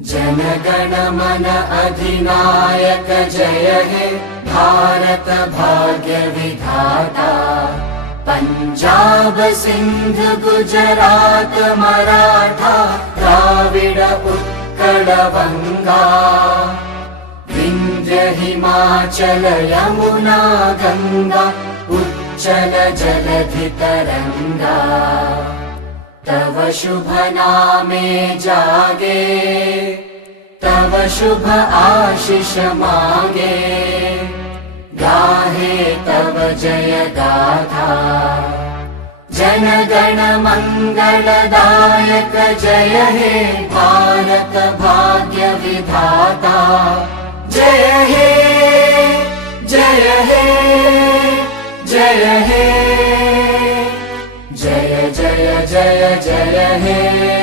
जनगण मन अधिनायक जय हे भारत भाग्य विधाता। पंजाब सिंध गुजरात मराठा द्राविड उत्कल बंगा। विंध्य हिमाचल यमुना गंगा उच्चल जलधि तरंगा। तव शुभ नामे जागे तव शुभ आशीष मागे। गाहे तव जय गाथा जनगण मंगलदायक जय हे भारत भाग्य विधाता। जय हे जय हे जय हे जय जय जय जय हे।